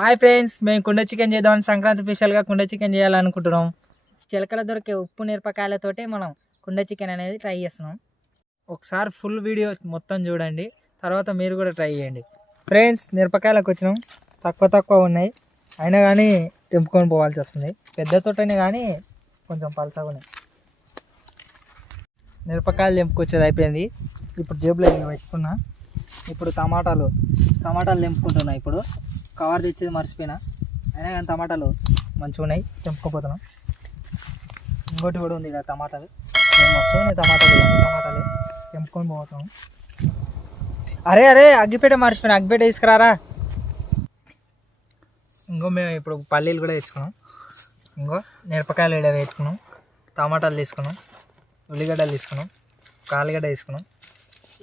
Hi friends మేము కుండ chicken చేద్దామని సంక్రాంతి స్పెషల్గా కుండ చికెన్ చేయాలనుకుంటున్నాం. చిలకల దొరికే ఉప్పు మిరపకాయలతోటే మనం కుండ చికెన్ అనేది ట్రై చేస్తున్నాం. ఒకసారి ఫుల్ వీడియో మొత్తం చూడండి తర్వాత మీరు కూడా ట్రై చేయండి. ఫ్రెండ్స్ మిరపకాయలకు వచ్చినాం. తక్కువ తక్కువ ఉన్నాయి. అయినా కానీ తెంపుకొని పోవాల్సి వస్తుంది. పెద్ద తోటనే కానీ కొంచెం పలసగా ఉన్నాయి. మిరపకాయలు తెంపుకొచ్చేది అయిపోయింది. ఇప్పుడు జేబులో పెట్టుకున్నా. ఇప్పుడు టమాటాలు టమాటాలు తెంపుకుంటున్నా ఇప్పుడు. కవర్ తెచ్చేది మర్చిపోయినా. అయినా కానీ టమాటాలు మంచిగా ఉన్నాయి తెంపుకోపోతున్నాం. ఇంకోటి కూడా ఉంది ఇక్కడ టమాటాలు. వస్తున్నాయి టమాటాలు టమాటాలు తెంపుకొని పోతున్నాం. అరే అరే అగ్గిపేట మర్చిపోయినా. అగ్గిపేట తీసుకురారా. ఇంకో మేము ఇప్పుడు పల్లీలు కూడా తెచ్చుకున్నాం. ఇంకో మిరపకాయలు ఇక్కడ పెట్టుకున్నాం. టమాటాలు తీసుకున్నాం. ఉల్లిగడ్డలు తీసుకున్నాం. కాలిగడ్డ తీసుకున్నాం.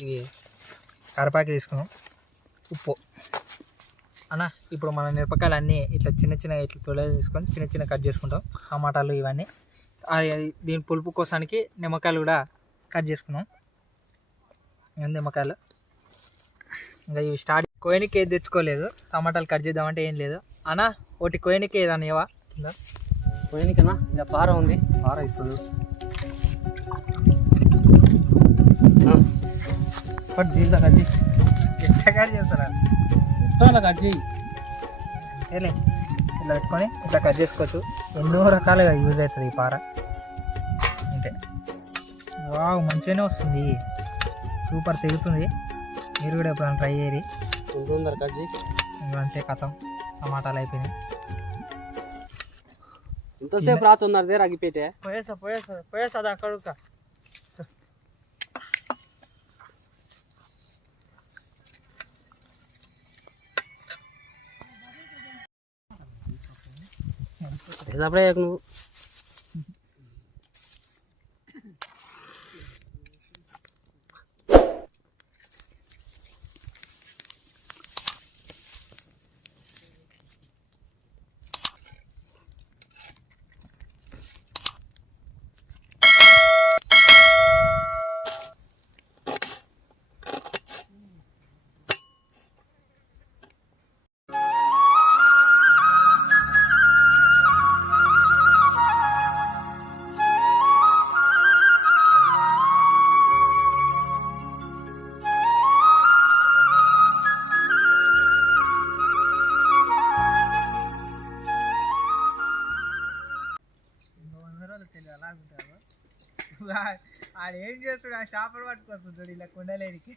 ఇవి కరపాకి తీసుకున్నాం. ఉప్పు. అన్న ఇప్పుడు మన మిరపకాయలు అన్నీ ఇట్లా చిన్న చిన్న ఇట్లా తొలగి తీసుకొని చిన్న చిన్న కట్ చేసుకుంటాం. టమాటాలు ఇవన్నీ. దీని పులుపు కోసానికి నిమ్మకాయలు కూడా కట్ చేసుకున్నాం. నిమ్మకాయలు. ఇంకా ఇవి స్టార్ట్ కోయనికి ఏది తెచ్చుకోలేదు. టమాటాలు కట్ చేద్దామంటే ఏం లేదు. అన్న ఒకటి కోయనికి ఏదన్నా ఇవా కింద. పోయినకన్నా ఇంకా పార ఉంది. పార ఇస్తుంది. కట్ చేయి. ఎట్లా కట్ చేస్తారా? ఎట్లా కట్ చేయి. ఏలే ఇట్లా పెట్టుకొని ఇట్లా కట్ చేసుకోవచ్చు. ఎన్నో రకాలుగా యూజ్ అవుతుంది ఈ పార. అంతే. వావ్ మంచిగానే వస్తుంది. సూపర్ తెగుతుంది మీరు కూడా ఎప్పుడైనా ట్రై చేయరి తొందర కట్ చేయి. అంతే కథం. టమాటాలు అయిపోయినాయి. ఇంతసేపు రాతున్నారు అగ్గిపేటే పోయేసా పోయేసా పోయేసా అక్కడ ભેજા આપણે એકનું వస్తాడు ఆ చేపలు పట్టుకొస్తుంటాడు ఇలా కొండలేడికి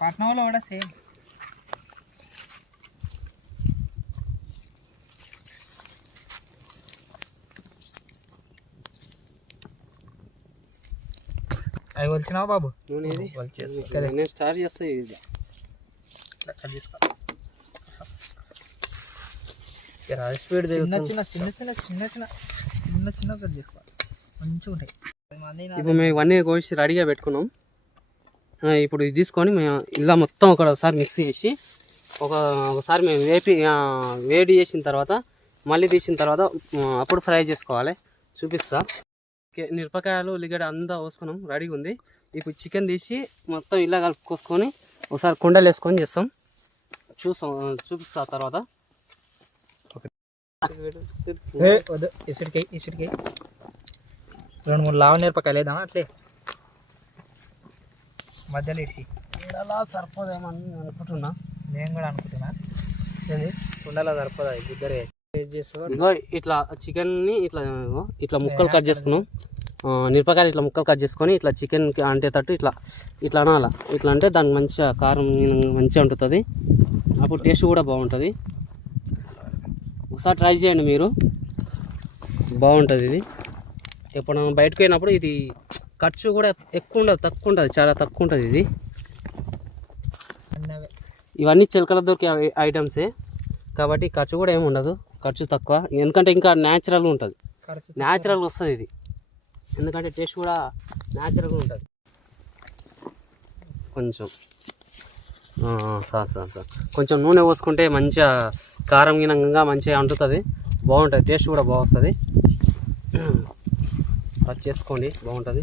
పట్నంలో కూడా సేమ్. అవి వచ్చినావా బాబు? నేను. స్టార్ట్ చేస్తా చిన్న స్పీడ్ చిన్న చిన్న చిన్న చిన్న చిన్న చిన్న చిన్న కట్ చేసుకోవాలి. మంచిగా ఉంటాయి ఇప్పుడు మేము ఇవన్నీ కోసి రెడీగా పెట్టుకున్నాం. ఆ, ఇప్పుడు ఇది తీసుకొని మేము ఇలా మొత్తం ఒకసారి మిక్స్ చేసి ఒక ఒకసారి మేము వేపి వేడి చేసిన తర్వాత మళ్ళీ తీసిన తర్వాత అప్పుడు ఫ్రై చేసుకోవాలి. చూపిస్తా. మిరపకాయలు ఉల్లిగడ్డ అంతా పోసుకున్నాం రెడీగా ఉంది. ఇప్పుడు చికెన్ తీసి మొత్తం ఇలా కలుపుకొసుకొని ఒకసారి కుండలు వేసుకొని చేస్తాం. చూస్తాం చూపిస్తా తర్వాత. ఏ, వద్దు ఇసుడికి ఇసుడికి రెండు మూడు లావ నేర్పకాయలు వేద్దామా? అట్లే. మధ్యలో ఇడిచి. అలా సరిపోదేమని అనుకుంటున్నా. నేను కూడా అనుకుంటున్నా. ఏంది? కుండలో సరిపోదా? ఇద్దరే ఇగో ఇట్లా చికెన్ని ఇట్లా ఇట్లా ముక్కలు కట్ చేసుకున్నాం. ఆ, మిరపకాయలు ఇట్లా ముక్కలు కట్ చేసుకొని ఇట్లా చికెన్ అంటేటట్టు ఇట్లా ఇట్లా అనాల. ఇట్లా అంటే దానికి మంచిగా కారం మంచిగా ఉంటుంది. అప్పుడు టేస్ట్ కూడా బాగుంటుంది. ఒకసారి ట్రై చేయండి మీరు. బాగుంటుంది ఇది. ఎప్పుడైనా బయటకు పోయినప్పుడు ఇది ఖర్చు కూడా ఎక్కువ ఉండదు తక్కువ ఉంటుంది చాలా తక్కువ ఉంటుంది ఇది ఇవన్నీ చిలకల దొరికే ఐటమ్సే. కాబట్టి ఖర్చు కూడా ఏమి ఉండదు ఖర్చు తక్కువ. ఎందుకంటే ఇంకా న్యాచురల్గా ఉంటుంది. ఖర్చు న్యాచురల్గా వస్తుంది ఇది. ఎందుకంటే టేస్ట్ కూడా న్యాచురల్గా ఉంటుంది. కొంచెం. Sir sir sir. కొంచెం నూనె పోసుకుంటే మంచిగా కారం గినంగా మంచిగా అంటుతుంది. బాగుంటుంది టేస్ట్ కూడా బాగుస్తుంది. సార్ చేసుకోండి బాగుంటుంది.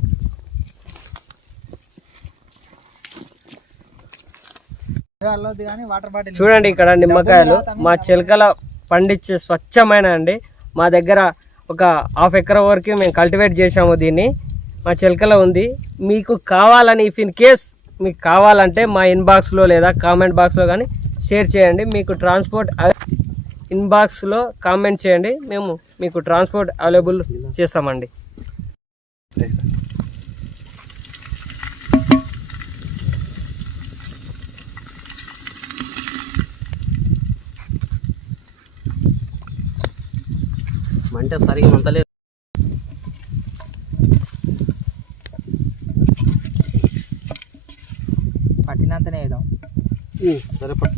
చూడండి ఇక్కడ నిమ్మకాయలు. మా చిలకల పండించే స్వచ్ఛమైన అండి. మా దగ్గర ఒక హాఫ్ ఎకర్ వరకు మేము కల్టివేట్ చేసాము దీన్ని. మా చిలకల ఉంది. మీకు కావాలని ఇఫ్ ఇన్ కేస్ మీకు కావాలంటే మా ఇన్బాక్స్లో లేదా కామెంట్ బాక్స్లో కానీ షేర్ చేయండి. మీకు ట్రాన్స్పోర్ట్ ఇన్బాక్స్లో కామెంట్ చేయండి. మేము మీకు ట్రాన్స్పోర్ట్ అవైలబుల్ చేస్తామండి. మంట సరిగా మంటలేదు. పట్టినంతనే వేద్దాం. సరే పట్టు.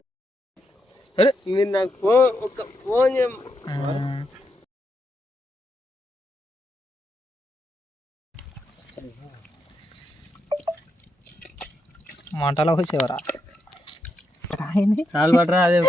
అరే. మీరు నాకు ఫోన్ ఒక ఫోన్ మంటలో అదే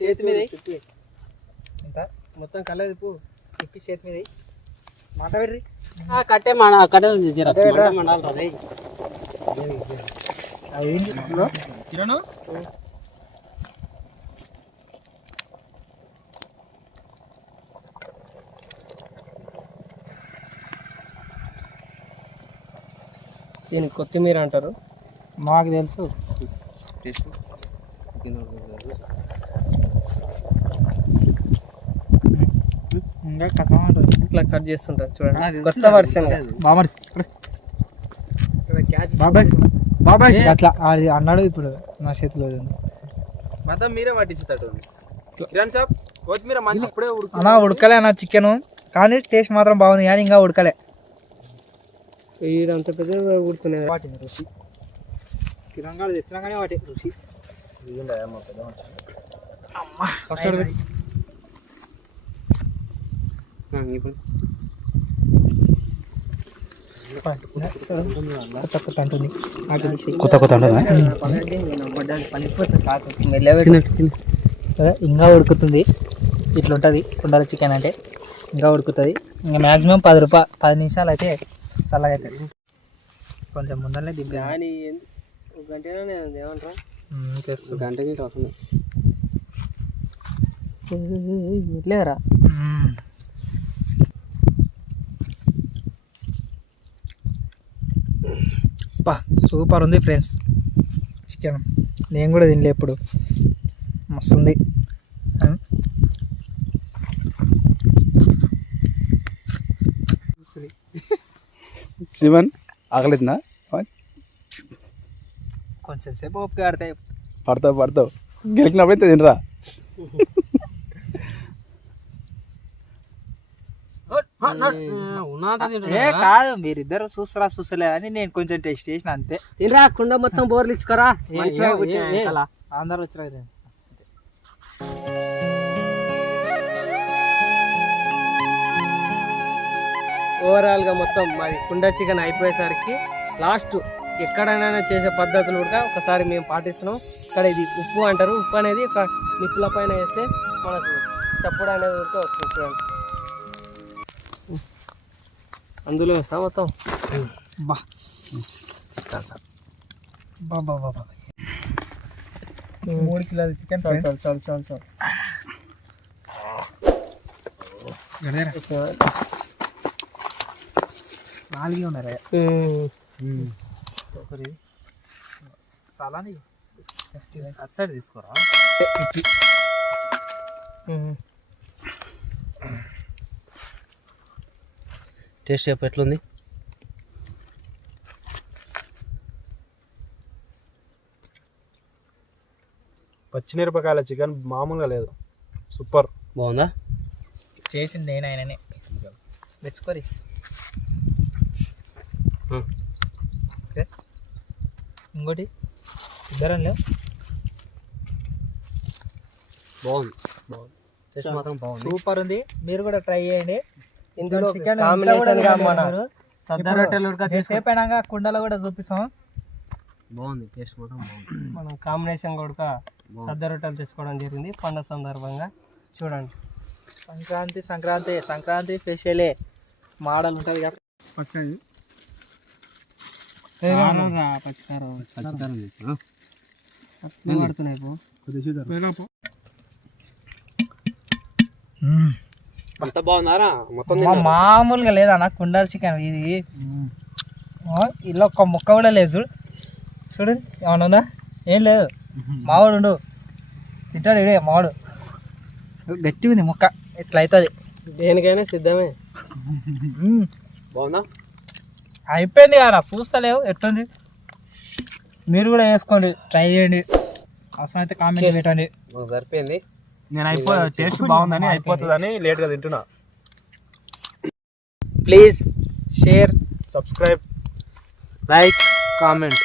చేతి మీద తిప్పి. మొత్తం కలది పో తిప్పి చేతి మీద మాట పెర్రి కట్టే మన కట్టే? మండాలి కిరణ్? దీనికి కొత్తిమీర అంటారు. మాకు తెలుసు. ఇట్లా కట్ చేస్తుంటారు చూడండి. కొత్త వర్షన్ బాబాయ్. బాబాయ్. బాబాయ్. అట్లా. అది అన్నాడు ఇప్పుడు నా చేతిలో. మొత్తం మీరే పట్టించుతాడు కిరణ్ సాబ్ కొత్తిమీర మంచి ఇప్పుడే ఉడుకు అన్నా ఉడకలే అన్న చికెన్ కానీ టేస్ట్ మాత్రం బాగుంది. కానీ ఇంకా ఉడకలే. వీడంత పెద్ద ఉడుకునేది. వాటిని రుచి. కిరంగాలు తెచ్చినా కానీ వాటి రుచి. కొత్త కొత్త ఇంకా ఉడుకుతుంది ఇట్లా ఉంటుంది కుండల చికెన్ అంటే ఇంకా ఉడుకుతుంది ఇంకా మ్యాక్సిమం పది రూపాయలు పది నిమిషాలు అయితే చల్లగా అవుతుంది కొంచెం ముందరనే ఎందు- ఒక గంటనే ఏమంటారా గంటకి పా సూపర్ ఉంది ఫ్రెండ్స్. చికెన్. నేను కూడా తినలే ఎప్పుడు. మస్తు ఉంది ఆ? శ్రీమన్ ఆకలితుందా కొంచెం సేపు ఓపిక ఆడతాయి పడతావు పడతావు. గెలికినప్పుడైతే తినరా? ఏ కాదు మీరిద్దరు చూస్తారా చూస్తలే అని నేను కొంచెం టేస్ట్ చేసిన అంతే. తినరా కుండ మొత్తం బోర్లు ఇచ్చుకోరా. అందరు వచ్చినా ఓవరాల్గా మొత్తం మాది కుండ చికెన్ అయిపోయేసరికి లాస్ట్ ఎక్కడైనా చేసే పద్ధతులు కూడా ఒకసారి మేము పాటిస్తున్నాం. ఇక్కడ ఇది ఉప్పు అంటారు. ఉప్పు అనేది ఒక నిప్పుల పైన వేస్తే మనకు చప్పుడు అనేది కూడా వస్తుంది చూడండి. అందులో వేస్తా మొత్తం? బాబా బాబా మూడు కిలోల చికెన్ చాలు చాలు చాలు చాలు నాలుగే ఉన్నారు. చాలా అటు సైడ్ తీసుకోరా? ఉమ్. టేస్ట్ చెప్పు ఎట్లుంది? పచ్చిమిరపకాయల చికెన్ మామూలుగా లేదు. సూపర్. బాగుందా? చేసింది నేను ఆయననే. తెచ్చుకోరి. ఓకే. ఇంకోటి? ఇద్దరం లేవు బాగుంది. బాగుంది. టేస్ట్ మాత్రం బాగుంది. సూపర్ ఉంది. మీరు కూడా ట్రై చేయండి. ఇందులో చికెన్ కాంబినేషన్గా మన సద్ద రొట్టెలు ఉడక కుండలో కూడా చూపిస్తాం. బాగుంది. టేస్ట్ మాత్రం బాగుంది. మనం కాంబినేషన్ కూడా సద్ద రొట్టెలు తెచ్చుకోవడం జరిగింది. పండుగ సందర్భంగా చూడండి. సంక్రాంతి సంక్రాంతి సంక్రాంతి స్పెషలే మోడల్ ఉంటుంది కదా. పక్కది పచ్చికారం పచ్చికారం. వేసి, ఆ? పడుతున్నాయి పో. అంత బాగుందారా మొత్తం మా మామూలుగా లేదన్న కుండల చికెన్ ఇది. ఇలా ఒక్క ముక్క కూడా లేదు చూడు. చూడండి ఏమన్నా ఉందా? ఏం లేదు. మావాడు ఉండు. తింటాడు ఇడే మావాడు. గట్టిగా ఉంది ముక్క. ఇట్లా అవుతుంది దేనికైనా సిద్ధమే. బాగుందా? అయిపోయింది కదా చూస్తలేవు. ఎట్లుంది? మీరు కూడా వేసుకోండి ట్రై చేయండి. అవసరమైతే కామెంట్ పెట్టండి. సరిపోయింది. నేను అయిపో టేస్ట్ బాగుందని అయిపోతుందని లేట్గా తింటున్నా. Please share subscribe like comment